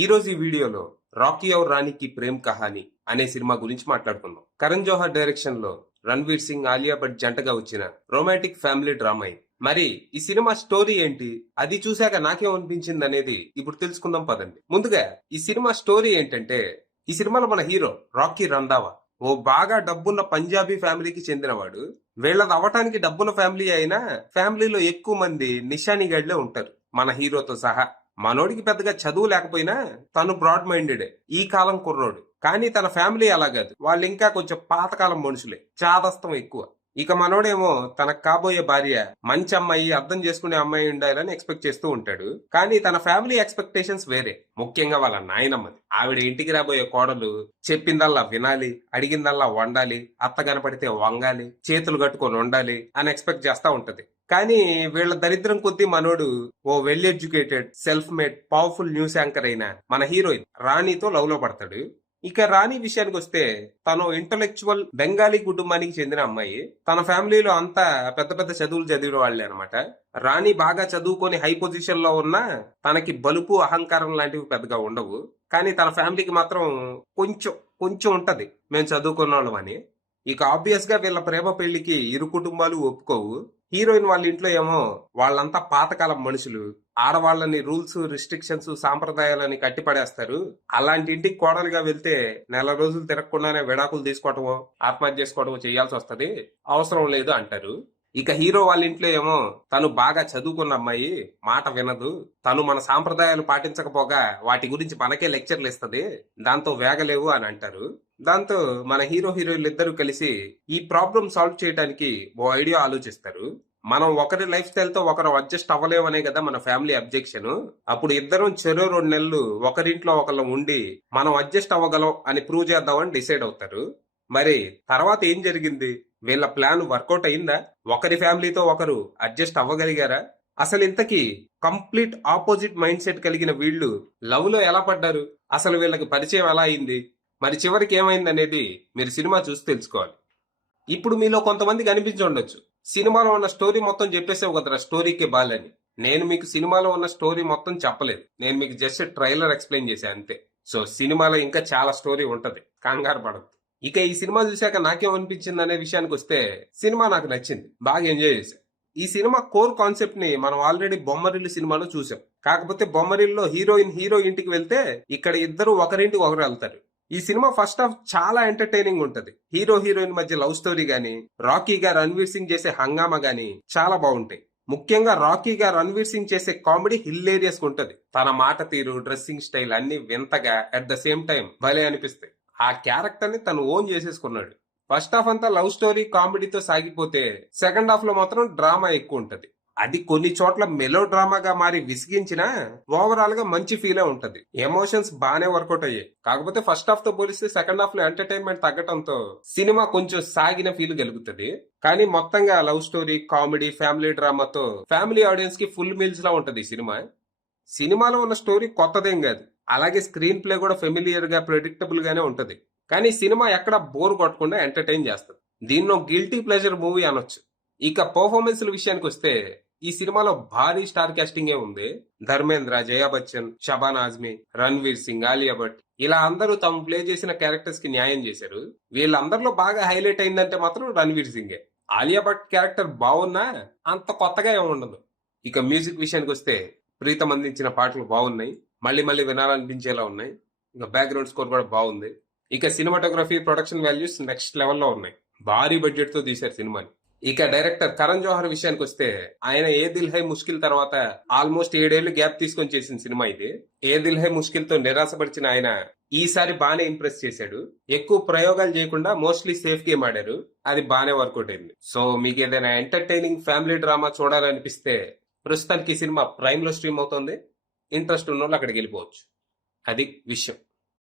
ఈ రోజు ఈ వీడియోలో రాకీ ఔర్ రాణి కి ప్రేమ్ కహాని అనే సినిమా గురించి మాట్లాడుకుందాం. కరణ్ జోహర్ డైరెక్షన్ లో రణ్వీర్ సింగ్, ఆలియా భట్ జంటగా వచ్చిన రొమాంటిక్ ఫ్యామిలీ డ్రామా ఇది. మరి ఈ సినిమా స్టోరీ ఏంటి, అది చూశాక నాకేమనిపించింది అనేది ఇప్పుడు తెలుసుకుందాం పదండి. ముందుగా ఈ సినిమా స్టోరీ ఏంటంటే, ఈ సినిమాలో మన హీరో రాకీ రంధావా ఓ బాగా డబ్బున్న పంజాబీ ఫ్యామిలీకి చెందినవాడు. వీళ్ళది అవటానికి డబ్బున్న ఫ్యామిలీ అయినా ఫ్యామిలీలో ఎక్కువ మంది నిషానిగాడ్లే ఉంటారు, మన హీరోతో సహా. మనోడికి పెద్దగా చదువు లేకపోయినా తను బ్రాడ్ మైండెడే, ఈ కాలం కుర్రోడు. కానీ తన ఫ్యామిలీ అలా కాదు, వాళ్ళు ఇంకా కొంచెం పాతకాలం మనుషులే, చాదస్తం ఎక్కువ. ఇక మనోడేమో తనకు కాబోయే భార్య మంచి అమ్మాయి, అర్థం చేసుకునే అమ్మాయి ఉండాలని ఎక్స్పెక్ట్ చేస్తూ ఉంటాడు. కానీ తన ఫ్యామిలీ ఎక్స్పెక్టేషన్స్ వేరే. ముఖ్యంగా వాళ్ళ నాయనమ్మది. ఆవిడ ఇంటికి రాబోయే కోడలు చెప్పిందల్లా వినాలి, అడిగిందల్లా వండాలి, అత్త కనపడితే వంగాలి, చేతులు కట్టుకొని ఉండాలి అని ఎక్స్పెక్ట్ చేస్తా ఉంటది. కానీ వీళ్ళ దరిద్రం కొద్దీ మనోడు ఓ well educated, self made, powerful news anchor అయిన మన హీరోయిన్ రాణితో లవ్ లో పడతాడు. ఇక రాణి విషయానికి వస్తే, తను ఇంటలెక్చువల్ బెంగాలీ కుటుంబానికి చెందిన అమ్మాయి. తన ఫ్యామిలీలో అంతా పెద్ద పెద్ద చదువులు చదివిన వాళ్లే అనమాట. రాణి బాగా చదువుకొని హై పొజిషన్ లో ఉన్నా తనకి బలుపు, అహంకారం లాంటివి పెద్దగా ఉండవు. కానీ తన ఫ్యామిలీకి మాత్రం కొంచెం కొంచెం ఉంటది, మేము చదువుకున్న వాళ్ళం అని. ఇక ఆబ్వియస్ గా వీళ్ళ ప్రేమ పెళ్లికి ఇరు కుటుంబాలు ఒప్పుకోవు. హీరోయిన్ వాళ్ళ ఇంట్లో ఏమో వాళ్ళంతా పాతకాలం మనుషులు, ఆడవాళ్ళని రూల్స్, రిస్ట్రిక్షన్స్, సాంప్రదాయాలని కట్టిపడేస్తారు. అలాంటి ఇంటికి కోడలుగా వెళ్తే నెల రోజులు తిరగకుండానే విడాకులు తీసుకోవటమో, ఆత్మహత్య చేసుకోవటమో చేయాల్సి వస్తది, అవసరం లేదు అంటారు. ఇక హీరో వాళ్ళ ఇంట్లో ఏమో తను బాగా చదువుకున్న అమ్మాయి, మాట వినదు, తను మన సాంప్రదాయాలు పాటించకపోగా వాటి గురించి మనకే లెక్చర్లు ఇస్తది, దాంతో వేగలేవు అని అంటారు. దాంతో మన హీరో హీరోయిన్లు ఇద్దరు కలిసి ఈ ప్రాబ్లం సాల్వ్ చేయడానికి ఓ ఐడియా ఆలోచిస్తారు. మనం ఒకరి లైఫ్ స్టైల్ తో ఒకరు అడ్జస్ట్ అవ్వలేమనే కదా మన ఫ్యామిలీ అబ్జెక్షన్. అప్పుడు ఇద్దరం చెరో 2 నెలలు ఒకరింట్లో ఒకళ్ళు ఉండి మనం అడ్జస్ట్ అవ్వగలం అని ప్రూవ్ చేద్దామని డిసైడ్ అవుతారు. మరి తర్వాత ఏం జరిగింది? వీళ్ళ ప్లాన్ వర్కౌట్ అయిందా? ఒకరి ఫ్యామిలీతో ఒకరు అడ్జస్ట్ అవ్వగలిగారా? అసలు ఇంతకీ కంప్లీట్ ఆపోజిట్ మైండ్ సెట్ కలిగిన వీళ్ళు లవ్ లో ఎలా పడ్డారు? అసలు వీళ్ళకి పరిచయం ఎలా అయింది? మరి చివరికి ఏమైంది అనేది మీరు సినిమా చూసి తెలుసుకోవాలి. ఇప్పుడు మీలో కొంతమందికి అనిపించి ఉండొచ్చు, సినిమాలో ఉన్న స్టోరీ మొత్తం చెప్పేసావు కదరా స్టోరీకి బాలని. నేను మీకు సినిమాలో ఉన్న స్టోరీ మొత్తం చెప్పలేదు, నేను మీకు జస్ట్ ట్రైలర్ ఎక్స్ప్లెయిన్ చేశా అంతే. సో సినిమాలో ఇంకా చాలా స్టోరీ ఉంటది, కంగారు పడద్దు. ఇక ఈ సినిమా చూశాక నాకేమనిపించింది అనే విషయానికి వస్తే, సినిమా నాకు నచ్చింది, బాగా ఎంజాయ్ చేశా. ఈ సినిమా కోర్ కాన్సెప్ట్ ని మనం ఆల్రెడీ బొమ్మరిల్లు సినిమాలో చూసాం. కాకపోతే బొమ్మరిల్లో హీరోయిన్ హీరో ఇంటికి వెళ్తే, ఇక్కడ ఇద్దరు ఒకరింటికి ఒకరు వెళ్తారు. ఈ సినిమా ఫస్ట్ హాఫ్ చాలా ఎంటర్టైనింగ్ ఉంటది. హీరో హీరోయిన్ మధ్య లవ్ స్టోరీ గానీ, రాకీగా రణ్వీర్ సింగ్ చేసే హంగామా గానీ చాలా బాగుంటాయి. ముఖ్యంగా రాకీగా రణ్వీర్ సింగ్ చేసే కామెడీ హిల్లేరియస్ ఉంటది. తన మాట తీరు, డ్రెస్సింగ్ స్టైల్ అన్ని వింతగా, అట్ ద సేమ్ టైం భలే అనిపిస్తాయి. ఆ క్యారెక్టర్ ని తను ఓన్ చేసేసుకున్నాడు. ఫస్ట్ హాఫ్ అంతా లవ్ స్టోరీ కామెడీతో సాగిపోతే, సెకండ్ హాఫ్ లో మాత్రం డ్రామా ఎక్కువ ఉంటది. అది కొన్ని చోట్ల మెలో డ్రామాగా మారి విసిగించినా ఓవరాల్ గా మంచి ఫీలే ఉంటది. ఎమోషన్స్ బానే వర్కౌట్ అయ్యాయి. కాకపోతే ఫస్ట్ హాఫ్ తో పోలిస్తే సెకండ్ హాఫ్ లో ఎంటర్టైన్మెంట్ తగ్గటంతో సినిమా కొంచెం సాగిన ఫీల్ కలుగుతుంది. కానీ మొత్తంగా లవ్ స్టోరీ, కామెడీ, ఫ్యామిలీ డ్రామాతో ఫ్యామిలీ ఆడియన్స్ కి ఫుల్ మీల్స్ లా ఉంటది ఈ సినిమా. సినిమాలో ఉన్న స్టోరీ కొత్తదేం కాదు, అలాగే స్క్రీన్ ప్లే కూడా ఫెమిలియర్ గా, ప్రెడిక్టబుల్ గానే ఉంటది. కానీ సినిమా ఎక్కడ బోర్ కొట్టకుండా ఎంటర్టైన్ చేస్తుంది. దీన్నో గిల్టీ ప్లెజర్ మూవీ అనొచ్చు. ఇక పర్ఫార్మెన్స్ విషయానికి వస్తే, ఈ సినిమాలో భారీ స్టార్ కాస్టింగ్ ఉంది. ధర్మేంద్ర, జయా బచ్చన్, షబానా ఆజ్మీ, రణ్వీర్ సింగ్, ఆలియా భట్, ఇలా అందరూ తాము ప్లే చేసిన క్యారెక్టర్స్ కి న్యాయం చేశారు. వీళ్ళందరిలో బాగా హైలైట్ అయిందంటే మాత్రం రణ్వీర్ సింగే. ఆలియా భట్ క్యారెక్టర్ బాగున్నా అంత కొత్తగా ఏమి ఉండదు. ఇక మ్యూజిక్ విషయానికి వస్తే, ప్రీతం అందించిన పాటలు బాగున్నాయి, మళ్ళీ మళ్ళీ వినాలనిపించేలా ఉన్నాయి. ఇక బ్యాక్గ్రౌండ్ స్కోర్ కూడా బాగుంది. ఇక సినిమాటోగ్రఫీ, ప్రొడక్షన్ వాల్యూస్ నెక్స్ట్ లెవెల్లో ఉన్నాయి. భారీ బడ్జెట్ తో తీశారు సినిమాని. ఇక డైరెక్టర్ కరణ్ జోహర్ విషయానికి వస్తే, ఆయన ఏ దిల్ హై ముష్కిల్ తర్వాత ఆల్మోస్ట్ 7 ఏళ్లు గ్యాప్ తీసుకొని చేసిన సినిమా ఇది. ఏ దిల్ హై ముష్కిల్ తో నిరాశపరిచిన ఆయన ఈసారి బానే ఇంప్రెస్ చేశాడు. ఎక్కువ ప్రయోగాలు చేయకుండా మోస్ట్లీ సేఫ్ గేమ్ ఆడారు, అది బానే వర్కౌట్ అయింది. సో మీకు ఏదైనా ఎంటర్టైనింగ్ ఫ్యామిలీ డ్రామా చూడాలనిపిస్తే ప్రస్తుతానికి ఈ సినిమా ప్రైమ్ లో స్ట్రీమ్ అవుతుంది. ఇంట్రెస్ట్ ఉన్న వాళ్ళు అక్కడికి వెళ్ళిపోవచ్చు. అది విషయం.